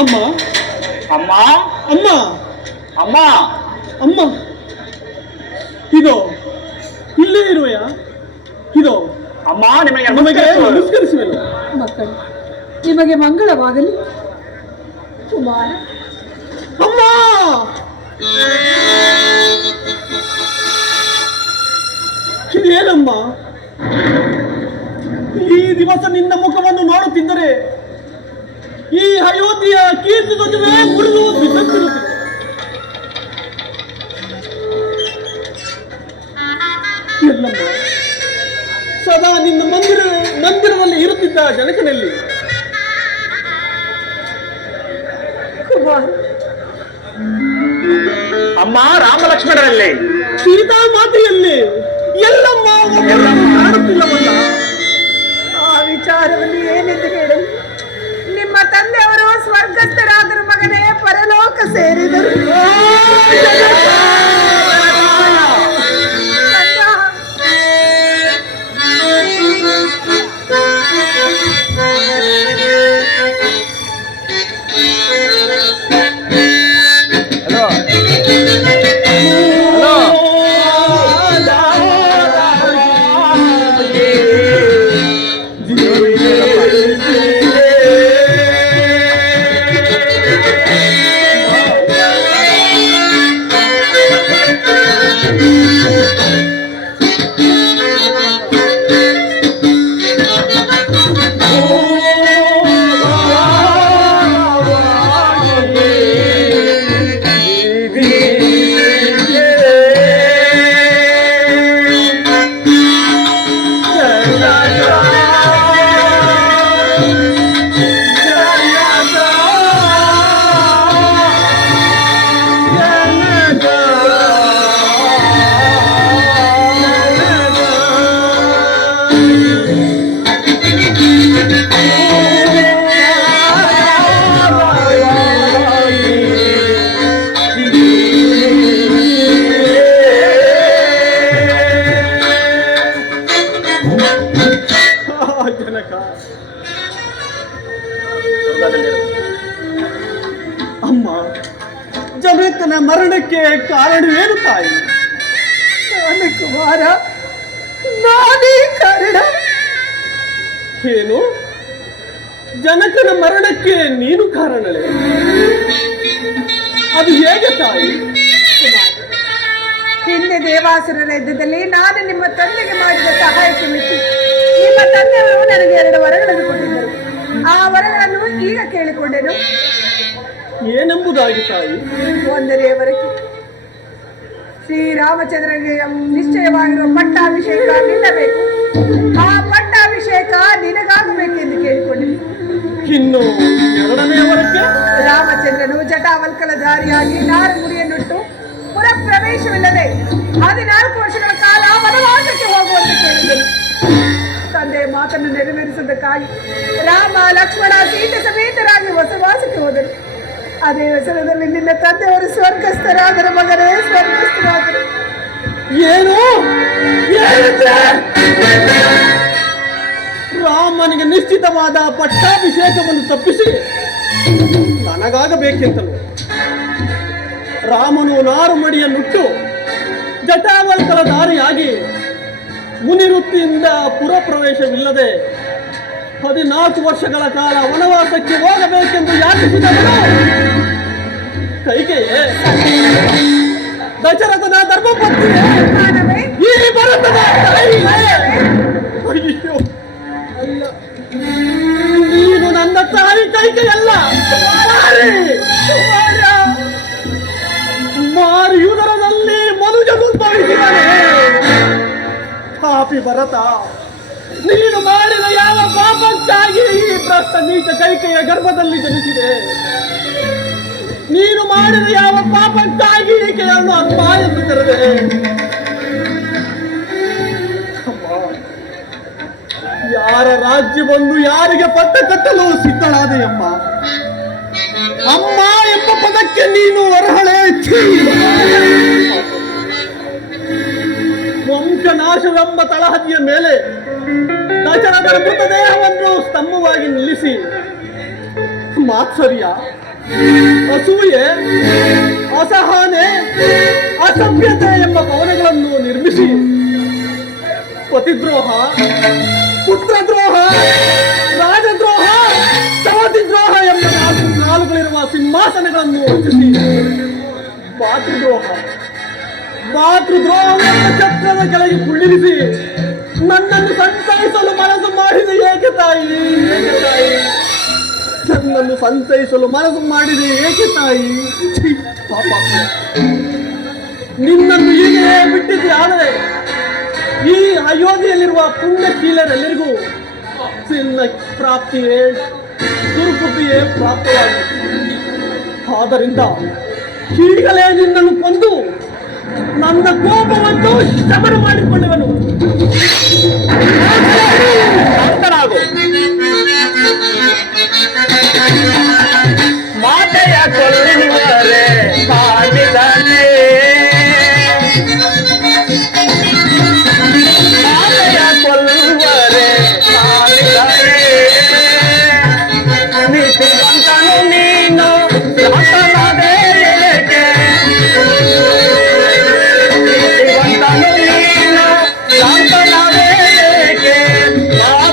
ಅಮ್ಮ. ಅಮ್ಮ. ಅಮ್ಮ. ಅಮ್ಮ. ಅಮ್ಮ. ಇದು. ಇಲ್ಲೇ ಇರುವೆಯ? ಇದು. ಅಮ್ಮ ನಿಮಗೆ ನಮಗೆ ನಮಸ್ಕಾರ. ನಮಸ್ಕರಿಸುವೆನು ಮಕ್ಕಳು ನಿಮಗೆ ಮಂಗಳವಾಗಲಿ. ಕುಮಾರ. ಅಮ್ಮ. ಇದೇನಮ್ಮ? ಈ ದಿವಸ ನಿನ್ನ ನೋಡುತ್ತಿದ್ದರೆ ಈ ಅಯೋಧ್ಯೆಯ ಕೀರ್ತಿ ಧ್ವಜವೇ ಮುರಿದು ಬಿದ್ದಂತಿರುತ್ತದೆ ಎಲ್ಲಮ್ಮ ಸದಾ ನಿನ್ನ ಮಂದಿರ ಮಂದಿರದಲ್ಲಿ ಇರುತ್ತಿದ್ದ ಜನಕನಲ್ಲಿ. ಅಮ್ಮ ರಾಮ ಲಕ್ಷ್ಮಣರಲ್ಲಿ ಸೀತಾ ಮಾತೆಯಲ್ಲಿ ಎಲ್ಲಮ್ಮ ಕಾಣುತ್ತಿಲ್ಲವಲ್ಲ ಆ ವಿಚಾರದಲ್ಲಿ ಏನೆಂದು ಹೇಳಲಿ ನಿಮ್ಮ ತಂದೆಯವರು ಸ್ವರ್ಗಸ್ಥರಾದರು ಅಮ್ಮ ಜನಕನ ಮರಣಕ್ಕೆ ಕಾರಣವೇನು ತಾಯಿ? ನಾನು ಕುಮಾರ ನಾನೇ ಕಾರಣ. ಏನು? ಜನಕನ ಮರಣಕ್ಕೆ ನೀನು ಕಾರಣಳೆ ಅದು ಹೇಗೆ ತಾಯಿ? ಹಿಂದೆ ದೇವಾಸುರರ ಯುದ್ಧದಲ್ಲಿ ನಾನು ನಿಮ್ಮ ತಂದೆಗೆ ಮಾಡಿದ ಸಹಾಯಕ್ಕೆ ಮೆಚ್ಚಿ ನಿಮ್ಮ ತಂದೆಯವರು ನನಗೆ ಎರಡು ವರಗಳನ್ನು ಕೊಟ್ಟಿದ್ದರು ಆ ವರಗಳನ್ನು ಈಗ ಕೇಳಿಕೊಂಡೆನು ಏನೆಂಬುದಾಗಿ ತಾಯಿ ಒಂದನೆಯವರೆಗೆ ಶ್ರೀರಾಮಚಂದ್ರನಿಗೆ ನಿಶ್ಚಯವಾಗಿರುವ ಪಟ್ಟಾಭಿಷೇಕ ನಿಲ್ಲಬೇಕು ಆ ಪಟ್ಟಾಭಿಷೇಕ ನಿನಗಾಗಬೇಕೆಂದು ಕೇಳಿಕೊಂಡೆನು ಇನ್ನು ಎರಡನೇ ವರಕ್ಕೆ ರಾಮಚಂದ್ರನು ಜಟಾವಲ್ಕಲ ದಾರಿಯಾಗಿ ನಾರು ಮುಡಿಯನ್ನುಟ್ಟು ಪುರ ಪ್ರವೇಶವಿಲ್ಲದೆ ಹದಿನಾಲ್ಕು ವರ್ಷಗಳ ಮಾತನ್ನು ಕಾಯಿ ರಾಮ ಲಕ್ಷ್ಮಣ ಸೀತೆ ಸಮೇತರಾಗಿ ಹೊಸವಾಸಕ್ಕೆ ಹೋದರು. ಅದೇ ಹೆಸರದಲ್ಲಿ ನಿನ್ನ ತಂದೆಯವರು ಸ್ವರ್ಗಸ್ಥರಾದರು ಮಗನೇ, ಸ್ವರ್ಗಸ್ಥರಾದರು. ಏನು? ರಾಮನಿಗೆ ನಿಶ್ಚಿತವಾದ ಪಟ್ಟಾಭಿಷೇಕವನ್ನು ತಪ್ಪಿಸಿ ನನಗಾಗಬೇಕೆಂತಲು ರಾಮನು ನಾರು ಮಡಿಯನ್ನುಟ್ಟು ಜಟಾವಲ್ಕಲ ದಾರಿಯಾಗಿ ಮುನಿವೃತ್ತಿಯಿಂದ ಪುರ ಪ್ರವೇಶವಿಲ್ಲದೆ ಹದಿನಾಲ್ಕು ವರ್ಷಗಳ ಕಾಲ ವನವಾಸಕ್ಕೆ ಹೋಗಬೇಕೆಂದು ಯಾಚಿಸಿದವನು ಕೈಗೆಯೇ ದಶರಥನ ಧರ್ಮಪತ್ನಿಯೇ ಈ ನನ್ನ ತಾಯಿ! ಭರತ ನೀನು ಮಾಡಿದ ಯಾವ ಪಾಪಕ್ಕಾಗಿ ಈ ಭ್ರಷ್ಟ ನೀಚ ಕೈಕೆಯ ಗರ್ಭದಲ್ಲಿ ಜನಿಸಿದೆ? ನೀನು ಮಾಡಿದ ಯಾವ ಪಾಪಕ್ಕಾಗಿ ಈಕೆಯನ್ನು ಅಮ್ಮ ಎಂದು ಕರೆದೆ? ಯಾರ ರಾಜ್ಯವನ್ನು ಯಾರಿಗೆ ಪಟ್ಟ ಕಟ್ಟಲು ಸಿದ್ಧಳಾದೆಯಮ್ಮ? ಅಮ್ಮ ಎಂಬ ಪದಕ್ಕೆ ನೀನು ಅರ್ಹಳೆ ವಂಶನಾಶವೆಂಬ ತಳಹದಿಯ ಮೇಲೆ ದಶರಥರ ಮೃತದೇಹವನ್ನು ಸ್ತಂಭವಾಗಿ ನಿಲ್ಲಿಸಿ ಮಾತ್ಸರ್ಯ ಅಸೂಯೆ, ಅಸಹನೆ, ಅಸಭ್ಯತೆ ಎಂಬ ಭಾವನೆಗಳನ್ನು ನಿರ್ಮಿಸಿ, ಪತಿದ್ರೋಹ, ಪುತ್ರದ್ರೋಹ, ರಾಜದ್ರೋಹ ಸವತಿದ್ರೋಹ ಎಂಬ ನಾಲ್ಕು ಕಾಲುಗಳಿರುವ ಸಿಂಹಾಸನಗಳನ್ನು ರಚಿಸಿ, ಮಾತೃದ್ರೋಹ ಮಾತೃದ್ರೋಹವನ್ನು ಚಕ್ರದ ಕೆಳಗೆ ಕುಳ್ಳಿರಿಸಿ ನನ್ನನ್ನು ಸಂತೈಸಲು ಮನಸ್ಸು ಮಾಡಿದೆ, ಏಕೆ ತಾಯಿ? ಏಕೆ ತಾಯಿ? ನನ್ನನ್ನು ಸಂತೈಸಲು ಮನಸ್ಸು ಮಾಡಿದೆ, ಏಕೆ ತಾಯಿ? ಪಾಪ. ನಿನ್ನನ್ನು ಹೀಗೆ ಬಿಟ್ಟಿದ್ದೆ ಆದರೆ ಈ ಅಯೋಧ್ಯೆಯಲ್ಲಿರುವ ಪುಣ್ಯಶೀಲರೆಲ್ಲರಿಗೂ ಚಿನ್ನ ಪ್ರಾಪ್ತಿಯೇ ದುರ್ಬುದ್ಧಿಯೇ ಪ್ರಾಪ್ತವಾಗಿದೆ. ಆದ್ದರಿಂದ ಈಗಲೇ ನಿನ್ನನ್ನು ಕೊಂದು அந்த கோபವನ್ನು ಶಮನ ಮಾಡಿಕೊಳ್ಳುವನು ಮಾತೆಯ ಕೊಲ್ಲುವರೆ ಕಾಡಿದಾನೆ ಮಾತೆಯ ಕೊಲ್ಲುವರೆ ಕಾಡಿದಾನೆ ನೀನು